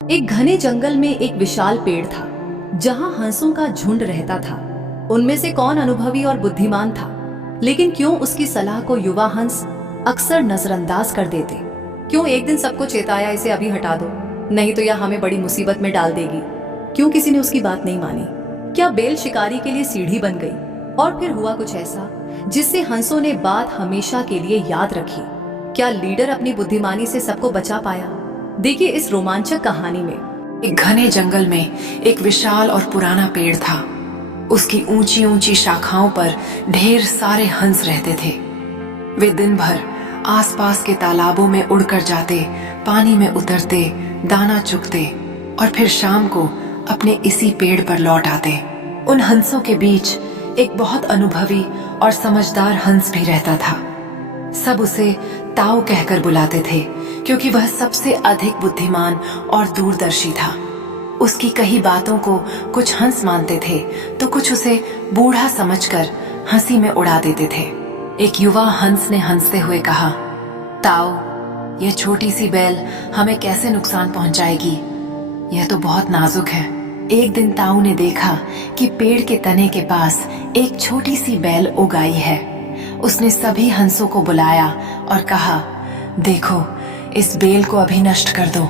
एक घने जंगल में एक विशाल पेड़ था जहां हंसों का झुंड रहता था। उनमें से कौन अनुभवी और बुद्धिमान था, लेकिन क्यों उसकी सलाह को युवा हंस अक्सर नजरअंदाज कर देते। क्यों एक दिन सबको चेताया इसे अभी हटा दो, नहीं तो यह हमें बड़ी मुसीबत में डाल देगी। क्यों किसी ने उसकी बात नहीं मानी। क्या बेल शिकारी के लिए सीढ़ी बन गई और फिर हुआ कुछ ऐसा जिससे हंसों ने बात हमेशा के लिए याद रखी। क्या लीडर अपनी बुद्धिमानी से सबको बचा पाया। देखिए इस रोमांचक कहानी में। एक घने जंगल में एक विशाल और पुराना पेड़ था। उसकी ऊंची ऊंची शाखाओं पर ढेर सारे हंस रहते थे। वे दिन भर आसपास के तालाबों में उड़कर जाते, पानी में उतरते, दाना चुगते और फिर शाम को अपने इसी पेड़ पर लौट आते। उन हंसों के बीच एक बहुत अनुभवी और समझदार हंस भी रहता था। सब उसे ताऊ कहकर बुलाते थे क्योंकि वह सबसे अधिक बुद्धिमान और दूरदर्शी था। उसकी कही बातों को कुछ हंस मानते थे तो कुछ उसे बूढ़ा समझकर हंसी में उड़ा देते थे। एक युवा हंस ने हंसते हुए कहा, ताऊ, यह छोटी सी बेल हमें कैसे नुकसान पहुंचाएगी। यह तो बहुत नाजुक है। एक दिन ताऊ ने देखा कि पेड़ के तने के पास एक छोटी सी बेल उग आई है। उसने सभी हंसों को बुलाया और कहा, देखो, इस बेल को अभी नष्ट कर दो।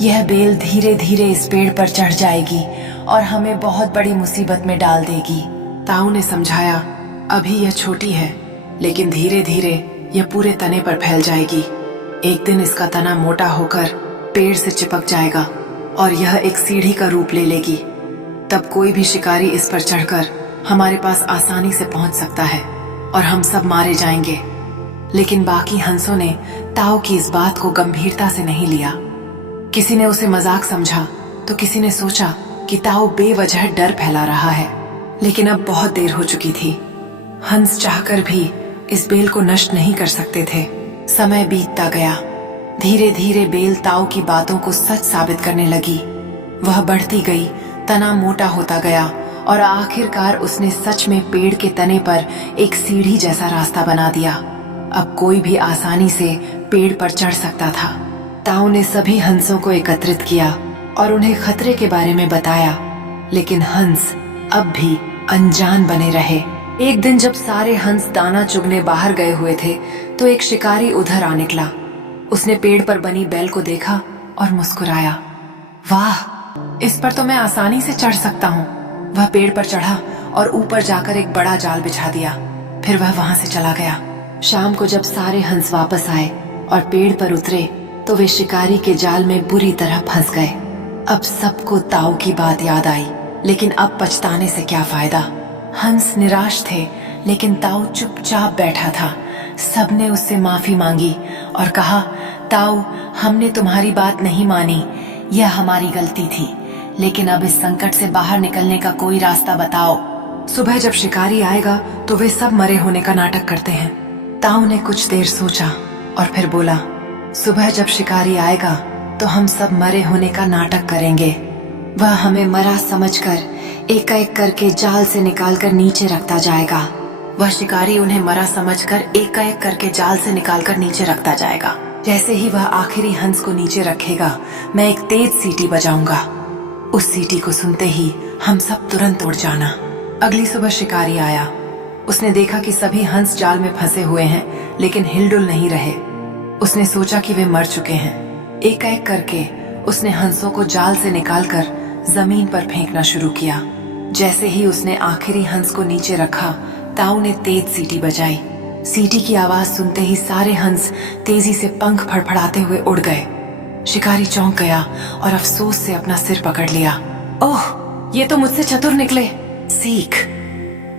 यह बेल धीरे धीरे इस पेड़ पर चढ़ जाएगी और हमें बहुत बड़ी मुसीबत में डाल देगी। ताऊ ने समझाया, अभी यह छोटी है, लेकिन धीरे धीरे यह पूरे तने पर फैल जाएगी। एक दिन इसका तना मोटा होकर पेड़ से चिपक जाएगा और यह एक सीढ़ी का रूप ले लेगी। तब कोई भी शिकारी इस पर चढ़कर हमारे पास आसानी से पहुंच सकता है और हम सब मारे जाएंगे। लेकिन बाकी हंसों ने ताऊ की इस बात को गंभीरता से नहीं लिया। किसी ने उसे मजाक समझा तो किसी ने सोचा कि ताऊ बेवजह डर फैला रहा है। लेकिन अब बहुत देर हो चुकी थी। हंस चाहकर भी इस बेल को नष्ट नहीं कर सकते थे। समय बीतता गया। धीरे धीरे बेल ताऊ की बातों को सच साबित करने लगी। वह बढ़ती गई, तना मोटा होता गया और आखिरकार उसने सच में पेड़ के तने पर एक सीढ़ी जैसा रास्ता बना दिया। अब कोई भी आसानी से पेड़ पर चढ़ सकता था। ताऊ ने सभी हंसों को एकत्रित किया और उन्हें खतरे के बारे में बताया, लेकिन हंस अब भी अनजान बने रहे। एक दिन जब सारे हंस दाना चुगने बाहर गए हुए थे तो एक शिकारी उधर आ निकला। उसने पेड़ पर बनी बेल को देखा और मुस्कुराया। वाह, इस पर तो मैं आसानी से चढ़ सकता हूँ। वह पेड़ पर चढ़ा और ऊपर जाकर एक बड़ा जाल बिछा दिया। फिर वह वहां से चला गया। शाम को जब सारे हंस वापस आए और पेड़ पर उतरे तो वे शिकारी के जाल में बुरी तरह फंस गए। अब सबको ताऊ की बात याद आई, लेकिन अब पछताने से क्या फायदा। हंस निराश थे, लेकिन ताऊ चुपचाप बैठा था। सबने उससे माफी मांगी और कहा, ताऊ, हमने तुम्हारी बात नहीं मानी। यह हमारी गलती थी, लेकिन अब इस संकट से बाहर निकलने का कोई रास्ता बताओ। सुबह जब शिकारी आएगा तो वे सब मरे होने का नाटक करते हैं। ताऊ ने कुछ देर सोचा और फिर बोला, सुबह जब शिकारी आएगा तो हम सब मरे होने का नाटक करेंगे। वह हमें मरा समझकर एक एक करके जाल से निकालकर नीचे रखता जाएगा। वह शिकारी उन्हें मरा समझकर एक एक करके जाल से निकालकर नीचे रखता जाएगा। जैसे ही वह आखिरी हंस को नीचे रखेगा, मैं एक तेज सीटी बजाऊंगा। उस सीटी को सुनते ही हम सब तुरंत उड़ जाना। अगली सुबह शिकारी आया। उसने देखा कि सभी हंस जाल में फंसे हुए हैं, लेकिन हिलडुल नहीं रहे। उसने सोचा कि वे मर चुके हैं। एक एक करके उसने हंसों को जाल से निकालकर जमीन पर फेंकना शुरू किया। जैसे ही उसने आखिरी हंस को नीचे रखा, ताऊ ने तेज सीटी बजाई। सीटी की आवाज सुनते ही सारे हंस तेजी से पंख फड़फड़ाते हुए उड़ गए। शिकारी चौंक गया और अफसोस से अपना सिर पकड़ लिया। ओह, ये तो मुझसे चतुर निकले। सीख।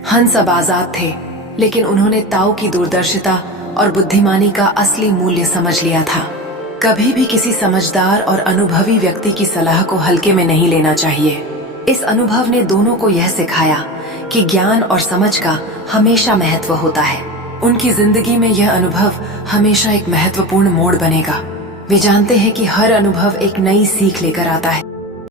हंस अब आजाद थे, लेकिन उन्होंने ताऊ की दूरदर्शिता और बुद्धिमानी का असली मूल्य समझ लिया था। कभी भी किसी समझदार और अनुभवी व्यक्ति की सलाह को हल्के में नहीं लेना चाहिए। इस अनुभव ने दोनों को यह सिखाया कि ज्ञान और समझ का हमेशा महत्व होता है। उनकी जिंदगी में यह अनुभव हमेशा एक महत्वपूर्ण मोड़ बनेगा। वे जानते हैं कि हर अनुभव एक नई सीख लेकर आता है।